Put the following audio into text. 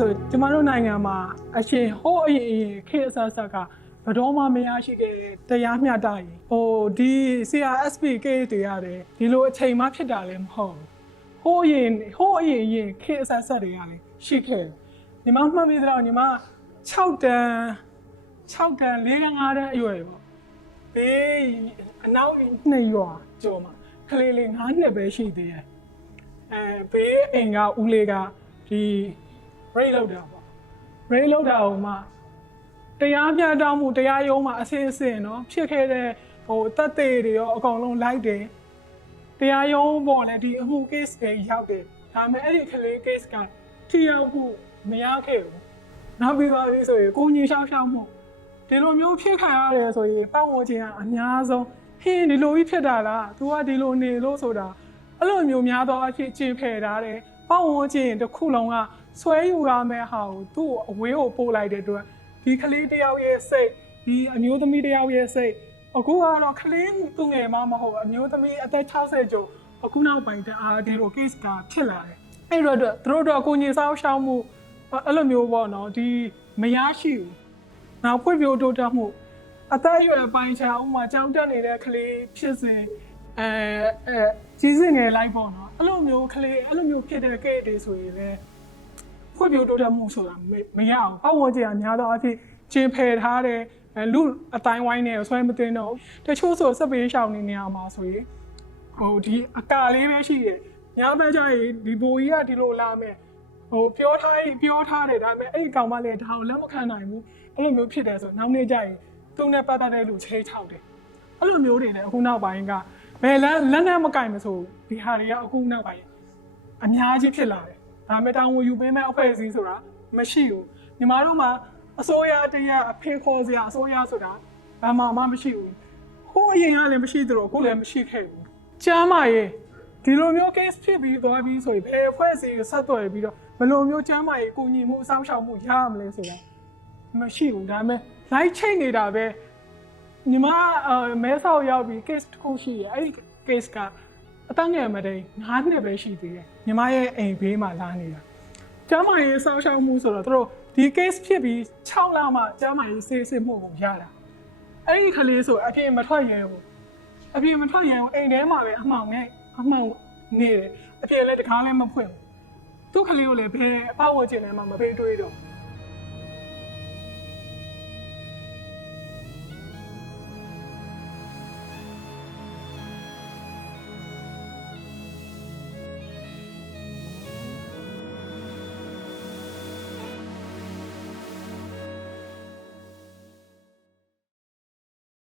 ဆိုကျမတို့နိုင်ငံမှာအရှင်ဟိုးအရင်ခေတ်အဆက်ဆက်ကဘယ်တော့မှမရရှိခဲ့တရားမျှတရေးဒီ CRSP case တွေရတယ်ဒီလိုအချိန်မှဖြစ်တာလည်းမဟုတ်ဘူးဟိုးအရင်ခေတ်အဆက်ဆက်တွေကလည်းရှိခဲ့ညီမမှတ်မိသလောက်ညီမ6တန်း4တန်း5တန်းအရွယ်ပေါ့ဘေးအနောက်2ရွာကျော်မှာကလေးလေး9နှစ်ပဲရှိသေးတယ်ဘေးအိမ်ကဦးလေးကဒီ rate လောက်တာပေါ့ rate လောက်တာဟိုမှာတရားမျှတမှုတရားရုံးမှာအစစ်အစစ်เนาะဖြစ်ခဲ့တဲ့တပ်သေးတွေရောအကုန်လုံးလိုက်တယ်တရားရုံးပေါ်လည်းဒီအမှု case တွေရောက်တယ်ဒါပေမဲ့အဲ့ဒီကလေး case ကထိရောက်မှုမရခဲ့ဘူးနောက်ပြီးတော့ဆိုရင်ကိုကြီးရှောက်မှုဒီလိုမျိုးဖြစ်ခံရတယ်ဆိုရင်ပတ်ဝန်းကျင်ကအများဆုံးဟင်းဒီလိုကြီးဖြစ်တာလား तू ကဒီလိုနေလို့ဆိုတာအဲ့လိုမျိုးများတော့အဖြစ်ကျင်ဖယ်ထားတယ်ပတ်ဝန်းကျင်တစ်ခုလုံးကဆွဲယူရမယ့်ဟာကိုသူ့ကိုအဝေးကိုပို့လိုက်တဲ့အတွက်ဒီကလေးတယောက်ရဲ့စိတ်ဒီအမျိုးသမီးတယောက်ရဲ့စိတ်အခုကတော့ကလေးသူငယ်မှမဟုတ်အမျိုးသမီးအသက်60ကျော်အခုနောက်ပိုင်းတအားဒီလို case ကဖြစ်လာတယ်အဲ့တော့သူတို့တော့ကိုကြီးစောက်ရှောက်မှုအဲ့လိုမျိုးပေါ့နော်ဒီမရရှိဘူးနောက်ဖွံ့ဖြိုးတိုးတက်မှုအသက်အရွယ်ပိုင်းခြားဥမာကြောင်းတက်နေတဲ့ကလေးဖြစ်စဉ်ကြီးစင်ငယ်လိုက်ပေါ့နော်အဲ့လိုမျိုးကလေးအဲ့လိုမျိုးဖြစ်တဲ့ case တွေဆိုရင်လည်းဖွံ့ဖြိုးတိုးတက်မှုဆိုတာမရအောင်ပတ်ဝန်းကျင်အများသောအားဖြင့်ကျင်ဖယ်ထားတဲ့လူအတိုင်းဝိုင်းနဲ့ဆွဲမသိတော့တချို့ဆိုစက်ပေးရှောင်နေနေအောင်ပါဆိုရင်ဒီအကာလေးပဲရှိတယ်ညဘက်ကျရင်ဒီဘိုးကြီးကဒီလိုလာမယ်ပြောထားတယ်ဒါပေမဲ့အဲ့ဒီကောင်မလေးဒါကိုလက်မခံနိုင်ဘူးအဲ့လိုမျိုးဖြစ်တယ်ဆိုနောက်နေ့ကျရင်သူ့နဲ့ပတ်သက်တဲ့လူချေးချောက်တယ်အဲ့လိုမျိုးတွေနဲ့အခုနောက်ပိုင်းကဘယ်လက်နဲ့မကင်မဆိုဒီဟာတွေကအခုနောက်ပိုင်းအများကြီးဖြစ်လာတယ်ဒါပေမဲ့တောင်ဝင်ယူပေးမဲ့အဖွဲ့အစည်းဆိုတာမရှိဘူးညီမတို့မှာအစိုးရတရားအဖေခေါ်စရာအစိုးရဆိုတာဘာမှမရှိဘူးဟိုအရင်ကလည်းမရှိသလိုအခုလည်းမရှိခဲ့ဘူးကျမ်းမာရေးဒီလိုမျိုး case ဖြစ်ပြီးသွားပြီးဆိုရင်ဘယ်အဖွဲ့အစည်းကိုဆက်သွယ်ပြီးတော့ဘယ်လိုမျိုးကျမ်းမာရေးကိုညီမှုအဆောင်ရှောက်မှုရရမလဲဆိုတာမရှိဘူးဒါပေမဲ့ live ချိန်နေတာပဲညီမမဲဆောက်ရောက်ပြီး case တစ်ခုရှိရအဲ့ဒီ case ကအတန်းငယ်မတိန်9နှစ်ပဲရှိသေးတယ်ညီမရဲ့အိမ်ဘေးမှာလာနေတာကျမ်းမာရေးအဆောင်ရှောက်မှုဆိုတော့သူတို့ဒီ case ဖြစ်ပြီး6လမှကျမ်းမာရေးဆေးစစ်မှုကိုရတာအဲ့ဒီကလေးဆိုအပြင်မထွက်ရဲဘူးအိမ်ထဲမှာပဲအမှောင်နေတယ်အပြင်လည်းတကားလည်းမဖွင့်ဘူးသူ့ကလေးကိုလည်းဘယ်အပေါ့ဝကျင်ထဲမှာမဖေးတွေးတော့